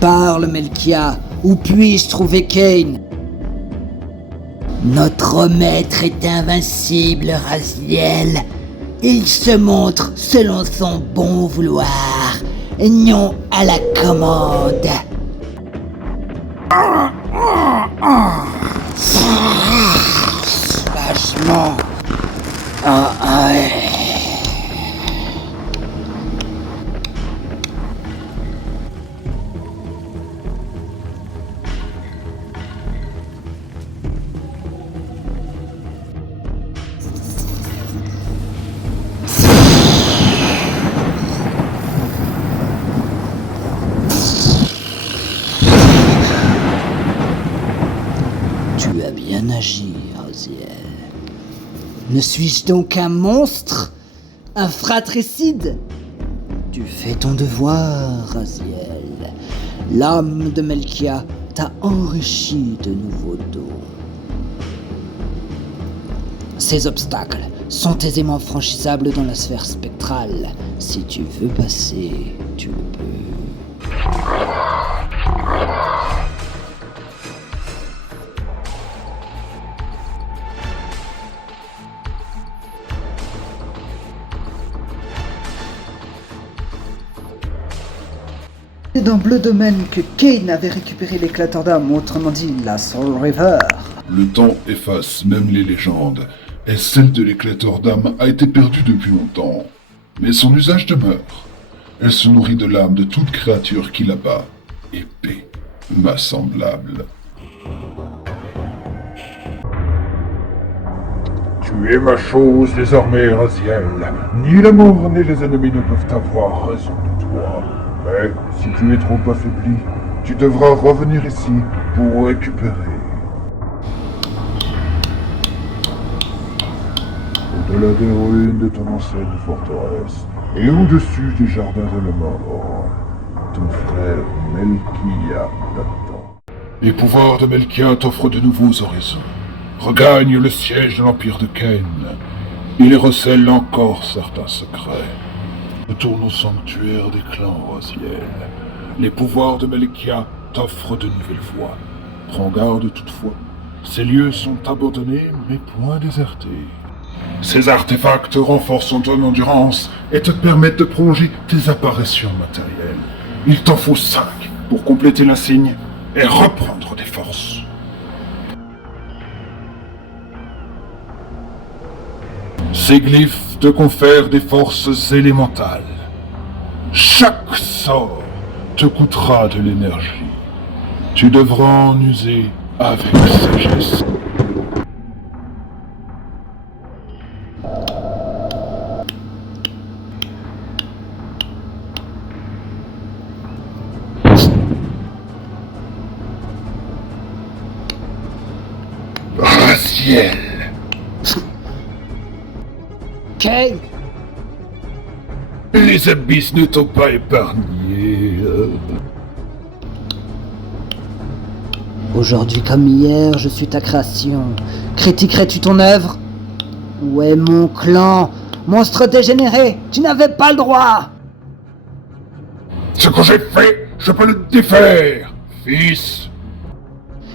Parle, Melkia. Où puis-je trouver Kain? Notre maître est invincible, Raziel. Il se montre selon son bon vouloir, non à la commande. Vachement. Ouais. Tu as bien agi, Raziel. Ne suis-je donc un monstre? Un fratricide? Tu fais ton devoir, Raziel. L'âme de Melkia t'a enrichi de nouveaux dons. Ces obstacles sont aisément franchissables dans la sphère spectrale. Si tu veux passer, tu le peux. C'est dans Bleu Domaine que Kain avait récupéré l'éclateur d'âme, autrement dit la Soul River. Le temps efface même les légendes, et celle de l'éclateur d'âme a été perdue depuis longtemps. Mais son usage demeure. Elle se nourrit de l'âme de toute créature qui l'abat. Épée, ma semblable. Tu es ma chose désormais, Raziel. Ni la mort ni les ennemis ne peuvent avoir raison de toi. Mais si tu es trop affaibli, tu devras revenir ici pour récupérer. Au-delà des ruines de ton ancienne forteresse, et au-dessus des jardins de la mort, ton frère Melkia t'attend. Les pouvoirs de Melkia t'offrent de nouveaux horizons. Regagne le siège de l'Empire de Kain. Il recèle encore certains secrets. Retourne au sanctuaire des clans, Raziel. Les pouvoirs de Melkia t'offrent de nouvelles voies. Prends garde toutefois. Ces lieux sont abandonnés, mais point désertés. Ces artefacts renforcent ton endurance et te permettent de prolonger tes apparitions matérielles. Il t'en faut 5 pour compléter l'insigne et reprendre des forces. Ces glyphes te confèrent des forces élémentales. Chaque sort te coûtera de l'énergie. Tu devras en user avec sagesse. Raziel. Kain! Les abysses ne t'ont pas épargné. Aujourd'hui comme hier, je suis ta création. Critiquerais-tu ton œuvre? Où est mon clan? Monstre dégénéré, tu n'avais pas le droit! Ce que j'ai fait, je peux le défaire, fils.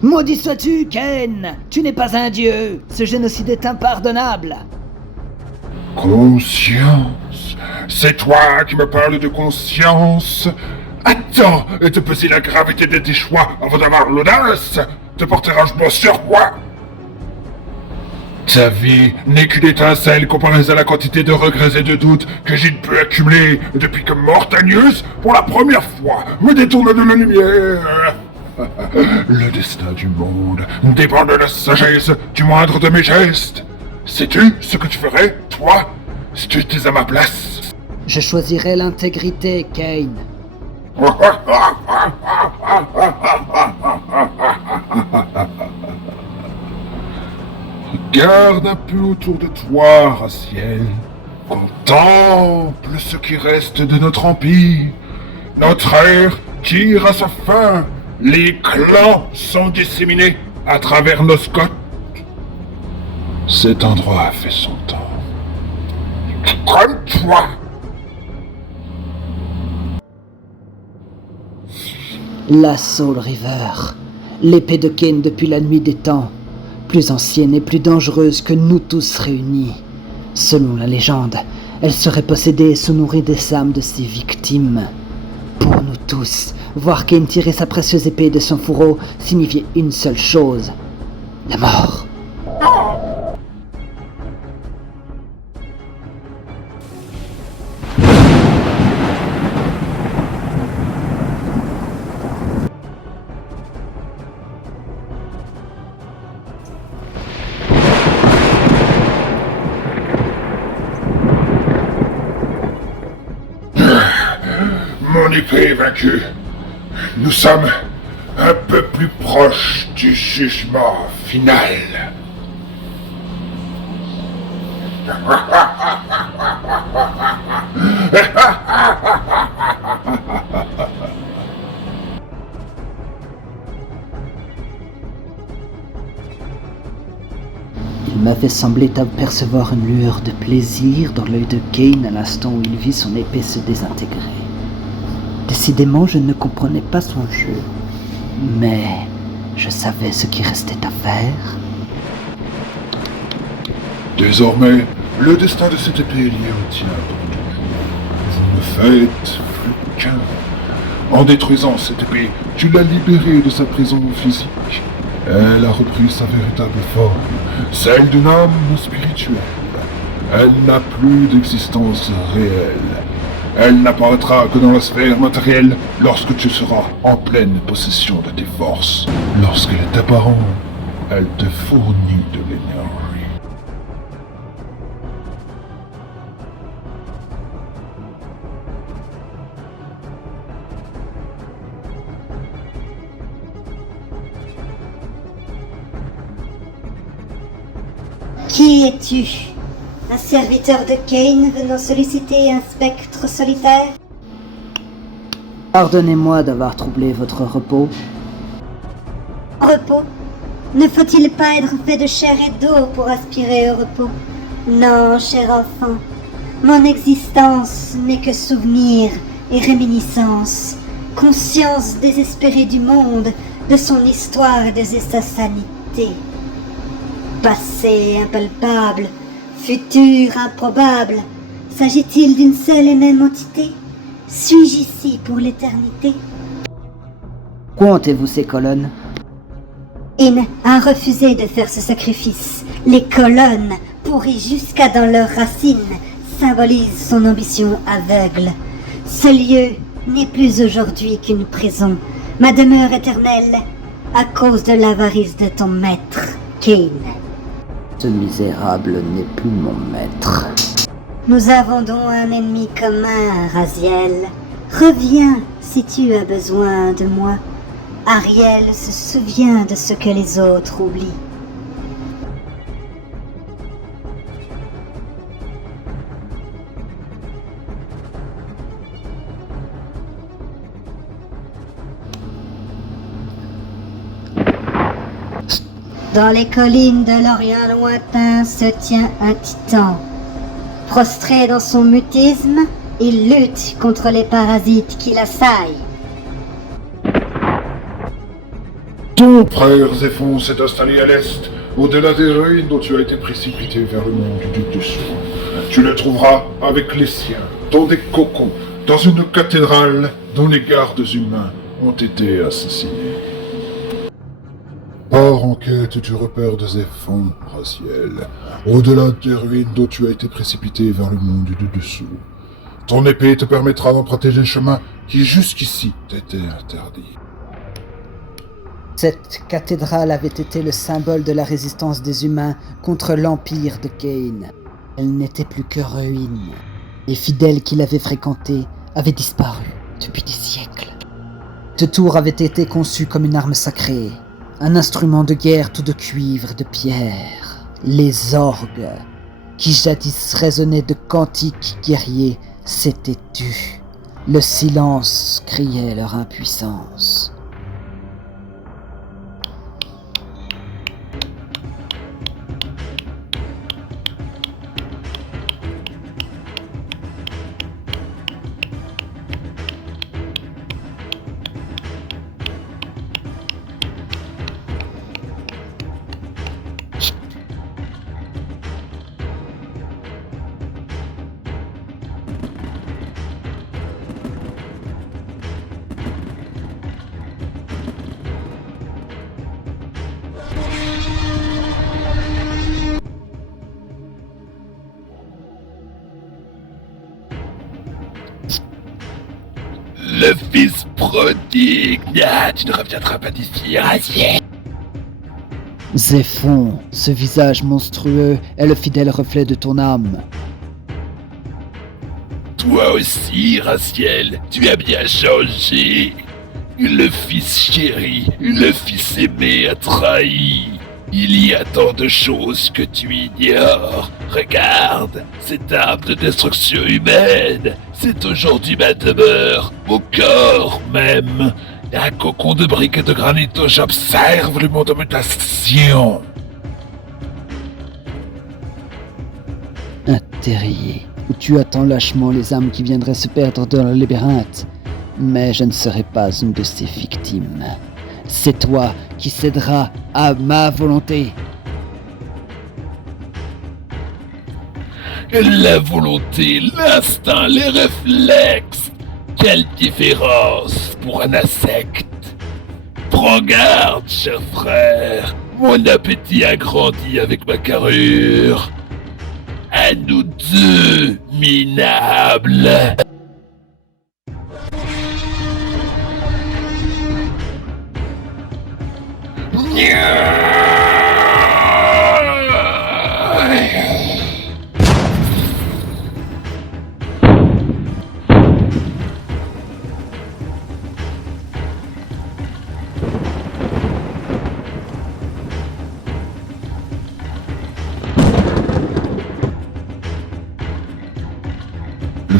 Maudit sois-tu, Kain! Tu n'es pas un dieu! Ce génocide est impardonnable! Conscience. C'est toi qui me parles de conscience. Attends de peser la gravité de tes choix avant d'avoir l'audace de porter un jugement sur quoi? Ta vie n'est qu'une étincelle comparée à la quantité de regrets et de doutes que j'ai pu accumuler depuis que Mortanius, pour la première fois, me détourne de la lumière. Le destin du monde dépend de la sagesse du moindre de mes gestes. Sais-tu ce que tu ferais, toi, si tu étais à ma place? Je choisirais l'intégrité, Kain. Regarde un peu autour de toi, Raziel. Contemple ce qui reste de notre empire. Notre ère tire à sa fin. Les clans sont disséminés à travers nos côtes. Cet endroit a fait son temps. Comme toi. La Soul River, l'épée de Kane depuis la nuit des temps, plus ancienne et plus dangereuse que nous tous réunis. Selon la légende, elle serait possédée et se nourrit des âmes de ses victimes. Pour nous tous, voir Kane tirer sa précieuse épée de son fourreau signifiait une seule chose, la mort. Mon épée est vaincue. Nous sommes un peu plus proches du jugement final. Il m'avait semblé apercevoir une lueur de plaisir dans l'œil de Kane à l'instant où il vit son épée se désintégrer. Décidément, je ne comprenais pas son jeu, mais je savais ce qui restait à faire. Désormais, le destin de cette épée est lié au tien pour toujours. Vous ne faites plus qu'un. En détruisant cette épée, tu l'as libérée de sa prison physique. Elle a repris sa véritable forme, celle d'une âme spirituelle. Elle n'a plus d'existence réelle. Elle n'apparaîtra que dans la sphère matérielle lorsque tu seras en pleine possession de tes forces. Lorsqu'elle est apparente, elle te fournit de l'énergie. Qui es-tu? Un serviteur de Kane venant solliciter un spectre solitaire? Pardonnez-moi d'avoir troublé votre repos. Repos? Ne faut-il pas être fait de chair et d'eau pour aspirer au repos? Non, cher enfant. Mon existence n'est que souvenir et réminiscence, conscience désespérée du monde, de son histoire et de sa sanité. Passé impalpable, futur improbable, s'agit-il d'une seule et même entité? Suis-je ici pour l'éternité? Comptez-vous ces colonnes? In a refusé de faire ce sacrifice. Les colonnes, pourries jusqu'à dans leurs racines, symbolisent son ambition aveugle. Ce lieu n'est plus aujourd'hui qu'une prison, ma demeure éternelle, à cause de l'avarice de ton maître, Kane. Ce misérable n'est plus mon maître. Nous avons donc un ennemi commun, Raziel. Reviens si tu as besoin de moi. Ariel se souvient de ce que les autres oublient. Dans les collines de l'Orient lointain se tient un titan. Prostré dans son mutisme, il lutte contre les parasites qui l'assaillent. Ton frère Zéphon s'est installé à l'est, au-delà des ruines dont tu as été précipité vers le monde du dessous. Tu le trouveras avec les siens, dans des cocons, dans une cathédrale dont les gardes humains ont été assassinés. Pars en quête du repère de Zéphon, Raziel, au-delà des ruines dont tu as été précipité vers le monde du dessous. Ton épée te permettra d'emprunter les chemins qui jusqu'ici t'étaient interdits. Cette cathédrale avait été le symbole de la résistance des humains contre l'empire de Kane. Elle n'était plus que ruine. Les fidèles qui l'avaient fréquentée avaient disparu depuis des siècles. Cette tour avait été conçue comme une arme sacrée, un instrument de guerre tout de cuivre et de pierre. Les orgues, qui jadis résonnaient de cantiques guerriers, s'étaient tus. Le silence criait leur impuissance. Le fils prodigue. Ah, tu ne reviendras pas d'ici, Raziel. Zéphon, ce visage monstrueux est le fidèle reflet de ton âme. Toi aussi, Raziel, tu as bien changé. Le fils chéri, le fils aimé a trahi. Il y a tant de choses que tu ignores. Regarde, cette arme de destruction humaine, c'est aujourd'hui ma demeure, mon corps même. Un cocon de briques et de granit où j'observe le monde de mutation. Un terrier, où tu attends lâchement les âmes qui viendraient se perdre dans le labyrinthe. Mais je ne serai pas une de ces victimes. C'est toi qui céderas à ma volonté. La volonté, l'instinct, les réflexes. Quelle différence pour un insecte. Prends garde, cher frère. Mon appétit a grandi avec ma carrure. À nous deux, minables.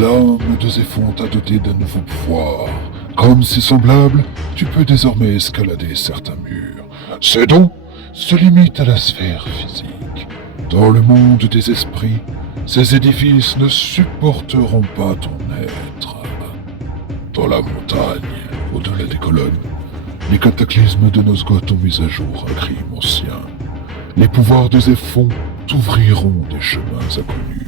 L'âme de Zéphon t'a doté d'un nouveau pouvoir. Comme ses semblables, tu peux désormais escalader certains murs. Ces dons se limitent à la sphère physique. Dans le monde des esprits, ces édifices ne supporteront pas ton être. Dans la montagne, au-delà des colonnes, les cataclysmes de Nosgoth ont mis à jour un crime ancien. Les pouvoirs de Zéphon t'ouvriront des chemins inconnus.